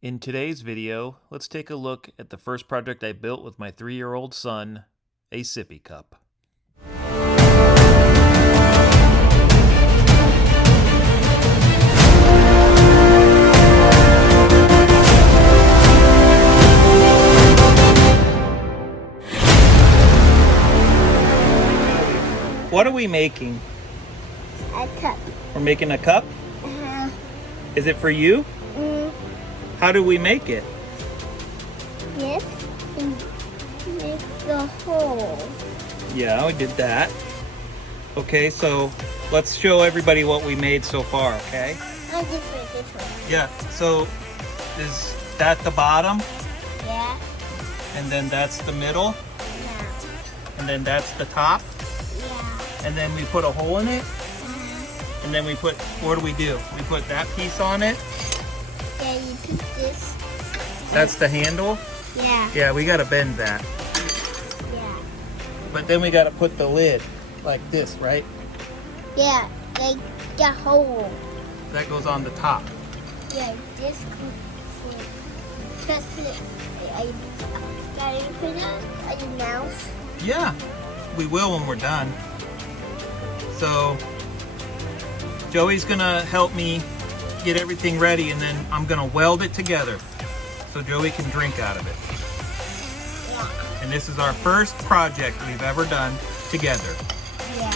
In today's video, let's take a look at the first project I built with my 3-year-old son, a sippy cup. What are we making? A cup. We're making a cup? Uh-huh. Is it for you? How do we make it? Yes, and make the hole. Yeah, we did that. Okay, so let's show everybody what we made so far, okay? I'll just make this one. Yeah, so is that the bottom? Yeah. And then that's the middle? Yeah. And then that's the top? Yeah. And then we put a hole in it? And then we put, what do? We put that piece on it? Yeah, you put this. That's the handle? Yeah. Yeah, we gotta bend that. Yeah. But then we gotta put the lid like this, right? Yeah, like the hole. That goes on the top. Yeah, this could just it. Gotta put it on your mouth. Yeah, we will when we're done. So, Joey's gonna help me get everything ready, and then I'm gonna weld it together so Joey can drink out of it. Yeah. And this is our first project we've ever done together. Yeah.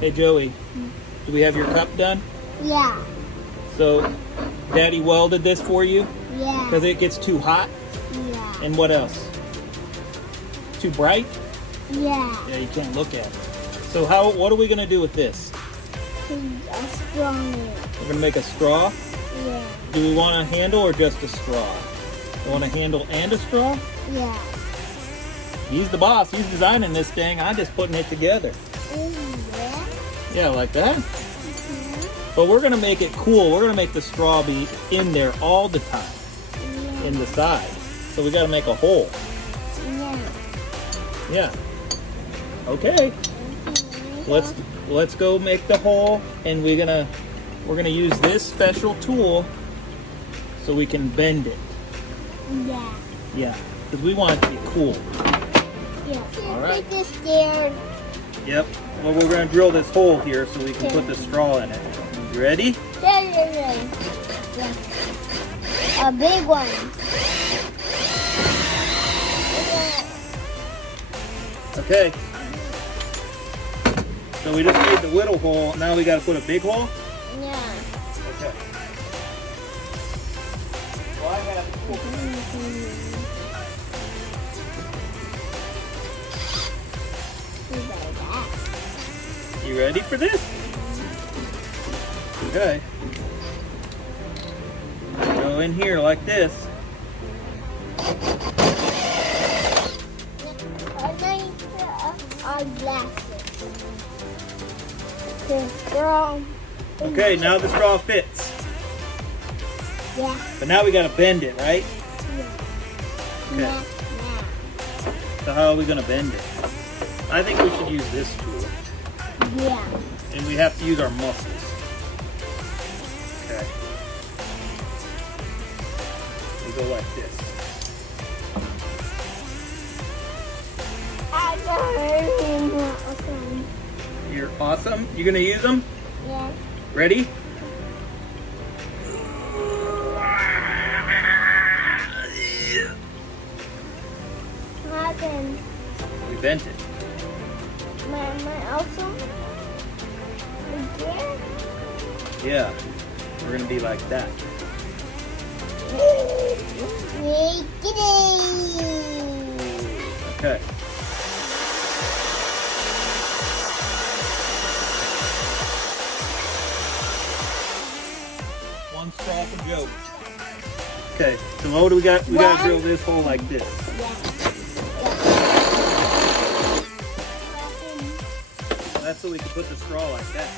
Hey Joey, do we have your cup done? Yeah. So, Daddy welded this for you? Yeah. Because it gets too hot? Yeah. And what else? Too bright? Yeah. Yeah, you can't look at it. So what are we gonna do with this? A strong. We're gonna make a straw? Yeah. Do we want a handle or just a straw? You want a handle and a straw? Yeah. He's the boss, he's designing this thing, I'm just putting it together. Yeah. Yeah, like that? But we're gonna make it cool. We're gonna make the straw be in there all the time, in the side. So we gotta make a hole. Yeah. Yeah. Okay. Let's go make the hole, and we're gonna use this special tool so we can bend it. Yeah. Yeah, because we want it to be cool. Yeah. All right. Make this scared. Yep. Well, we're gonna drill this hole here so we can put the straw in it. You ready? Yeah. A big one. Okay. So we just made the little hole. Now we got to put a big hole? Yeah. Okay. Well, I have... You ready for this? Okay. Go in here like this. Okay, now the straw fits. Yeah. But now we gotta bend it, right? Yeah. Okay. So how are we gonna bend it? I think we should use this tool. Yeah. And we have to use our muscles. Okay. We go like this. Awesome. You're awesome. You gonna use them? Yeah. Ready? What happened? We bent it. My awesome? Again? Yeah. We're gonna be like that. Okay. One straw for Joe. Okay, so what do we got? We gotta drill this hole like this. That's so we can put the straw like that.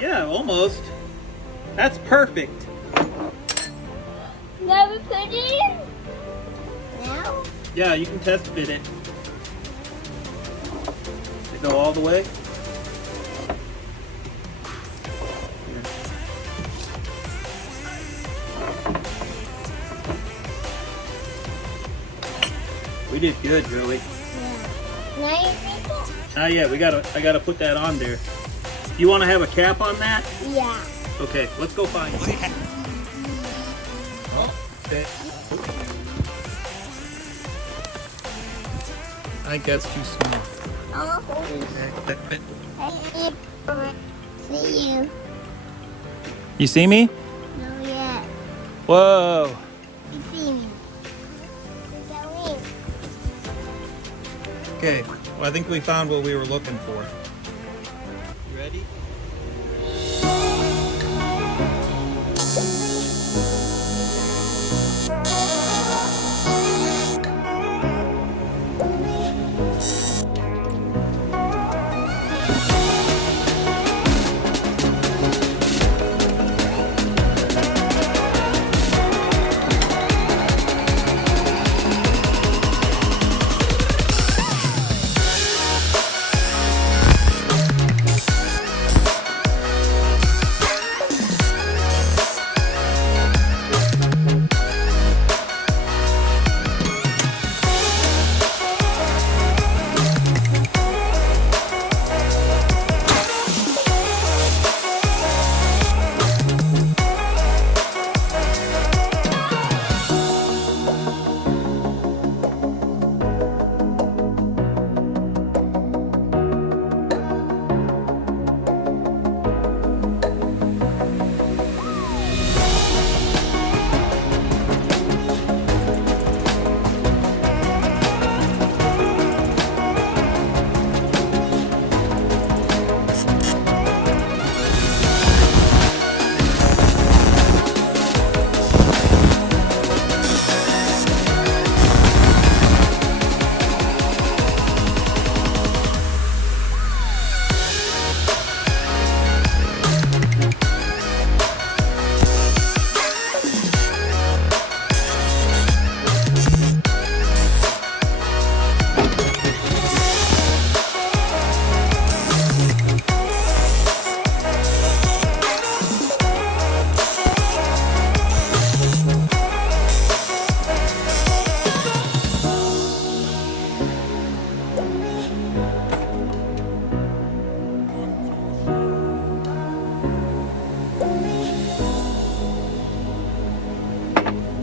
Yeah, almost. That's perfect. Now we put it in? Now? Yeah, you can test fit it. Does it go all the way? We did good, Joey. Yeah. Now you think it? Yeah, I gotta put that on there. You wanna have a cap on that? Yeah. Okay, let's go find it. Oh, okay. I think that's too small. Oh, see you. You see me? No, yet. Whoa. You see me. Okay, well, I think we found what we were looking for. You ready?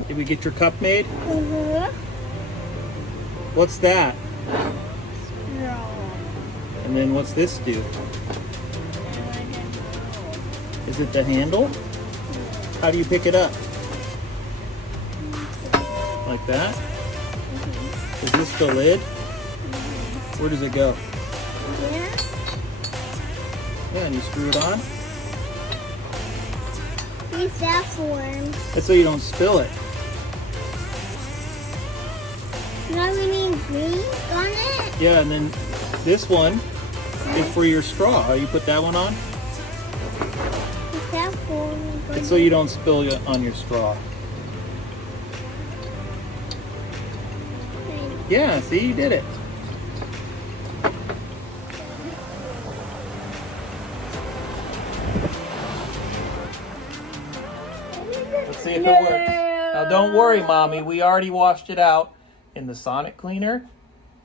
Did we get your cup made? Mm-hmm. What's that? And then what's this do? Is it the handle? How do you pick it up? Like that? Is this the lid? Where does it go? Yeah. Yeah, and you screw it on. Use that form. That's so you don't spill it. Now we need glue on it. Yeah, and then this one is for your straw. You put that one on? Use that form. It's so you don't spill on your straw. Yeah, see, you did it. Let's see if it works. Now don't worry, Mommy. We already washed it out in the sonic cleaner.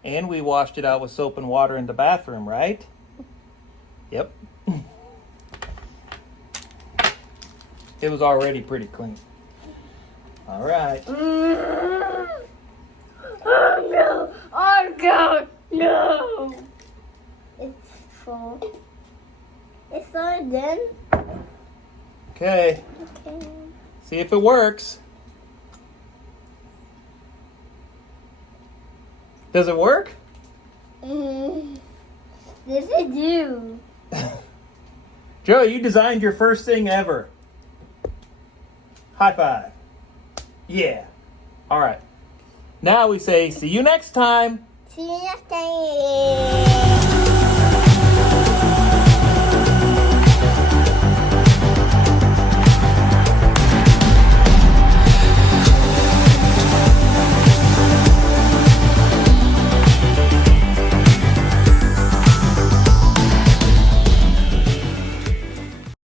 And we washed it out with soap and water in the bathroom, right? Yep. It was already pretty clean. All right. Oh no! Oh God! No! It's full. It's not done. Okay. Okay. See if it works. Does it work? Yes, it do. Joe, you designed your first thing ever. High five. Yeah. All right. Now we say, see you next time. See you next time.